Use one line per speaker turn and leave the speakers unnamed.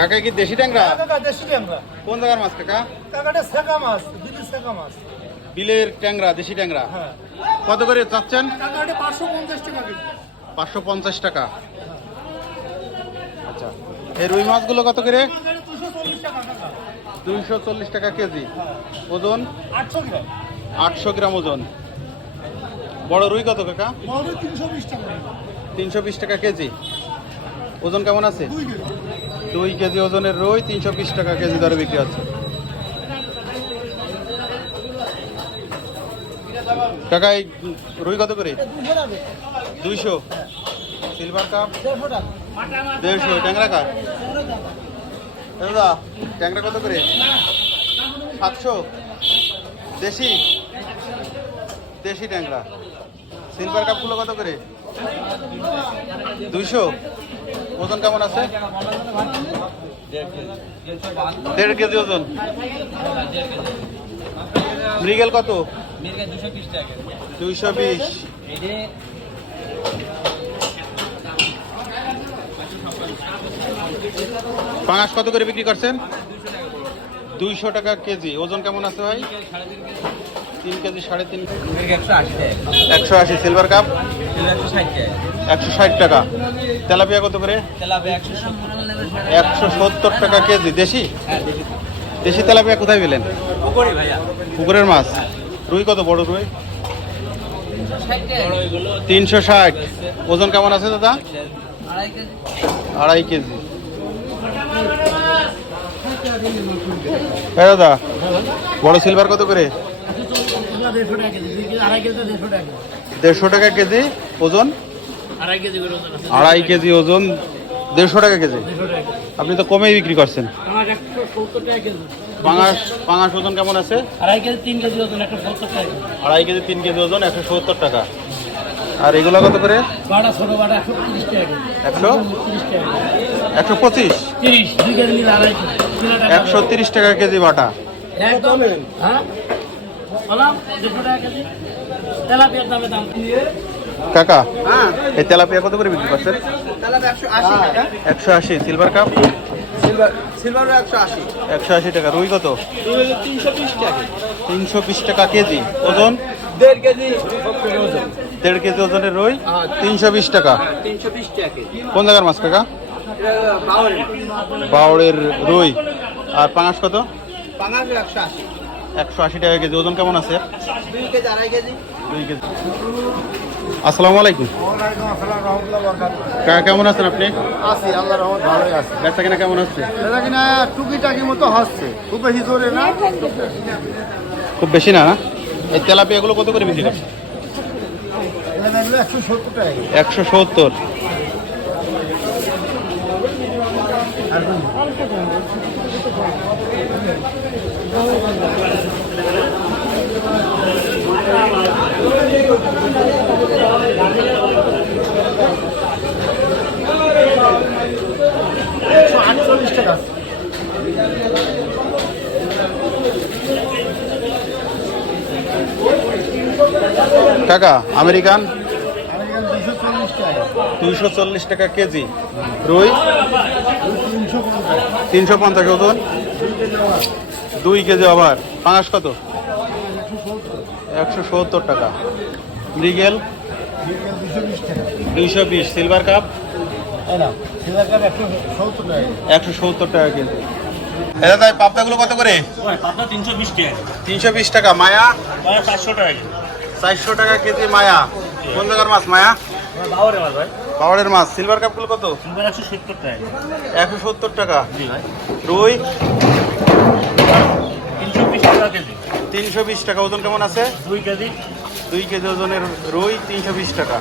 কাকা কি দেশি ট্যাংরা?
কাকা দেশি ট্যাংরা।
কোন জায়গার মাছ কাকা?
কাকাটা শেখা মাছ দিদি শেখা মাছ।
বিলের ট্যাংরা দেশি ট্যাংরা।
হ্যাঁ।
কত করে চাচ্ছেন?
কাকাটা পাঁচশো পঞ্চাশ টাকা কেজি।
পাঁচশো পঞ্চাশ টাকা। আচ্ছা। এই রুই মাছগুলো কত করে?
কাকাটা দুশো চল্লিশ টাকা কাকা।
দুইশো চল্লিশ টাকা কেজি। ওজন?
আটশো গ্রাম।
আটশো গ্রাম ওজন। বড় রুই কত কাকা?
বড় তিনশো বিশ টাকা।
তিনশো বিশ টাকা কেজি। ওজন কেমন আছে?
দুই কিলো
দুই কেজি ওজনের রুই তিনশো বিশ টাকা কেজি দরে বিক্রি হচ্ছে। কাকা, এই রুই কত করে? দুইশো। Silver carp?
দেড়শো।
ট্যাংরা কাপ দাদা, ট্যাংরা কত করে? সাতশো। দেশি? দেশি ট্যাংরা। সিলভার কাপগুলো কত করে? দুইশো। ওজন কেমন আছে? দেড় কেজি ওজন। মৃগেল কত? দুইশো বিশ। পাঙাশ কত করে বিক্রি করছেন? দুইশো টাকা কেজি। ওজন কেমন আছে ভাই? তিন কেজি সাড়ে তিন
একশো আশি
সিলভার কাপ
একশো ষাট টাকা।
তেলাপিয়া কত করে?
একশো সত্তর
টাকা কেজি। দেশি?
হ্যাঁ
দেশি। তেলাপিয়া কোথায় পেলেন? পুকুরের মাছ। রুই কত? বড় রুই? তিনশো ষাট। ওজন কেমন আছে দাদা?
আড়াই কেজি।
আড়াই কেজি হ্যাঁ দাদা বড় সিলভার কত করে?
দেড়শো টাকা কেজি
ওজন?
আড়াই কেজি ওজন
দেড়শো টাকা কেজি? আপনি তো কমেই বিক্রি করছেন। পাঙাশ পাঙাশ ওজন কেমন আছে?
আড়াই কেজি তিন কেজি ওজন একশো সত্তর টাকা
আড়াই কেজি তিন কেজি ওজন একশো সত্তর টাকা। আর এগুলো কত করে?
বাটা ছোটো বাটা একশো তিরিশ টাকা
একশো? পঁচিশ?
তিরিশ দুই কেজি আড়াই
একশো তিরিশ টাকা কেজি বাটা।
একদম। হ্যাঁ?
কাকা এই তেলাপিয়া কত করে বিক্রি করছেন?
একশো আশি
সিলভার কাপ
একশো আশি
টাকা রুই কত?
তিনশো বিশ টাকা
কেজি। ওজন?
দেড় কেজি।
দেড় কেজি ওজনের রুই? তিনশো বিশ টাকা।
তিনশো বিশ টাকা
কোন জায়গার মাছ কাকা? বাউড়ের। রুই। আর পাঙাশ কত?
পাঙাশ একশো আশি।
একশো আশি টাকা কেজি। ওজন কেমন আছে?
দুই কেজি
আসসালামু আলাইকুম। কাকা কেমন আছেন আপনি?
আছি আল্লাহ রহমত ভালোই আছে।
ব্যবসা কিনা কেমন হচ্ছে?
এটা কিনা টুকিটাকি মতো হচ্ছে। খুব বেশি জোরে না।
খুব বেশি না এই তেলাপিয়াগুলো কত করে বিক্রি করছে
একশো সত্তর টাকা কেজি।
একশো সত্তর
একশো আটচল্লিশ টাকা আছে।
টাকা আমেরিকান?
দুশো চল্লিশ টাকা
দুইশো চল্লিশ টাকা কেজি। রুই?
তিনশো পঞ্চাশ
ওজন? দুই কেজি আবার। পাঙাশ কত? একশো সত্তর টাকা। মৃগেল? দুইশো বিশ। Silver carp?
তাই না সিলার কাপ একশো সত্তর টাকা।
একশো সত্তর টাকা কেজি। এটা তাই পাবদাগুলো কত করে?
তিনশো বিশ টাকা
তিনশো বিশ টাকা। মায়া?
চারশো টাকা
চারশো টাকা কেজি মায়া। কোন জায়গার মাছ মায়া?
বাবারে মাছ ভাই।
পাহাড়ের মাছ। সিলভার কাপগুলো কত?
সিলভার একশো সত্তর টাকা
একশো সত্তর টাকা।
জি ভাই।
রুই?
তিনশো বিশ টাকা কেজি।
তিনশো বিশ টাকা। ওজন কেমন আছে?
দুই কেজি।
দুই কেজি ওজনের রুই তিনশো বিশ টাকা।